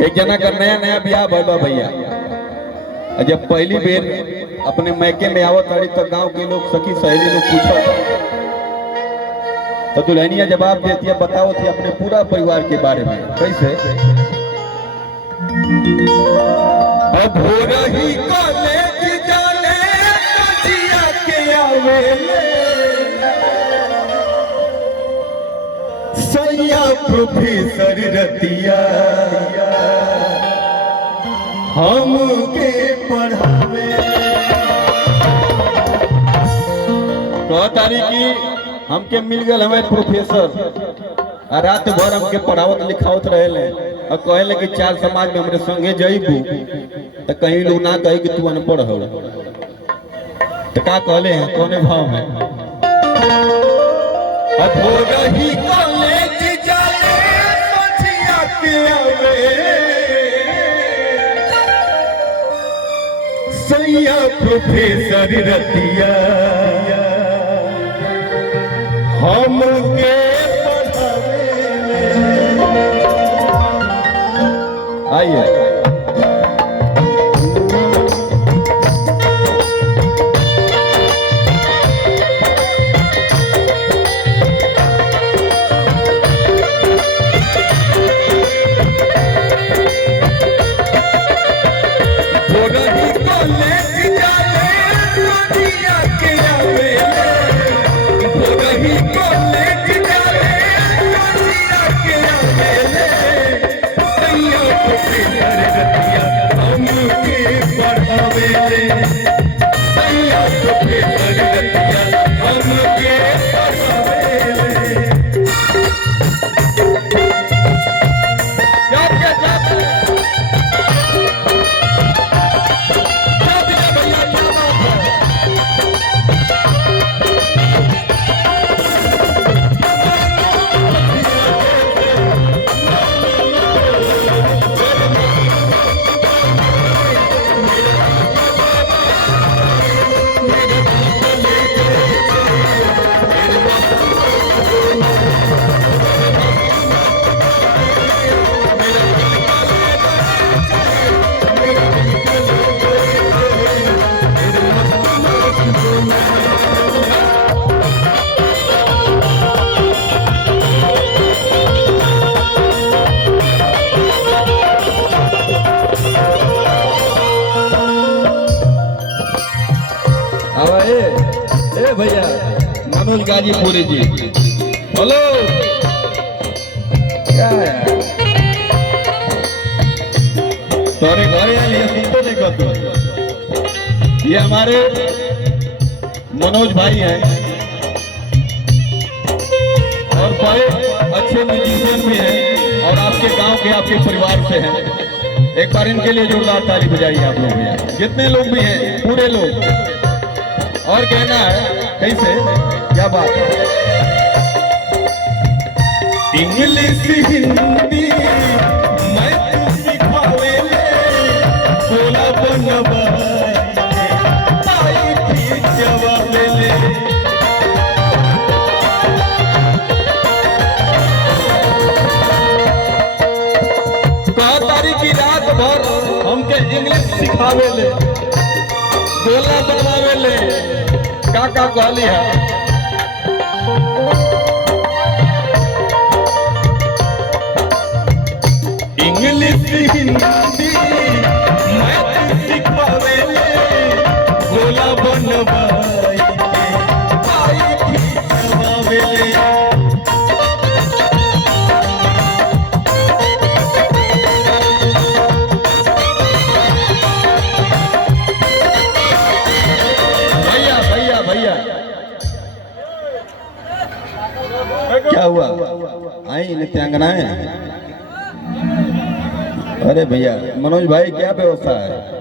एक जना का नया नया ब्याह भइल भैया। जब पहली बेर अपने मैके में आवत ताड़ी तो गांव के लोग सखी सहेली लोग पूछत तो दुल्हनिया जवाब देती है, बताओ थी अपने पूरा परिवार के बारे में। कैसे? अब हो रही कॉलेज जाने जिया के आवेले सैया प्रोफेसर रतिया हमके पढ़ावे। कह तारी की हमके मिल गए हमें प्रोफेसर, रात भर हमके पढ़ावत लिखावत रहे और कहले कि चार समाज में हमारे संगे जइबू तो कहीं लोग ना कहे कि तू अनपढ़ हो। तो का कहले हैं कौने भाव में? अब हो रही कॉलेज जाने मझिया के आवे सैया प्रोफेसर रतिया हमके पढ़ावे। आइए भैया मनोज गाजीपुरी जी, हेलो। क्या है तोरे घरे आइए सुनते नहीं कर। ये हमारे मनोज भाई हैं और बड़े अच्छे म्यूजिशियन भी हैं और आपके गांव के आपके परिवार से हैं। एक बार इनके लिए जोरदार ताली बजाइए आप लोग भैया, जितने लोग भी हैं पूरे लोग। और कहना है कैसे, क्या बात है? इंग्लिश हिंदी मैं सिखावे बोला बनवा आई थी जवाब ले। कहा तारीख की रात भर हमके इंग्लिश सिखावे ले बोला बनवावे ले। का कहली है? इंग्लिश हिंदी मैं सिखावे बोला बनवाई आई थी जवावे। क्या हुआ? आई नित्यांगनाएं? अरे भैया मनोज भाई क्या व्यवस्था है?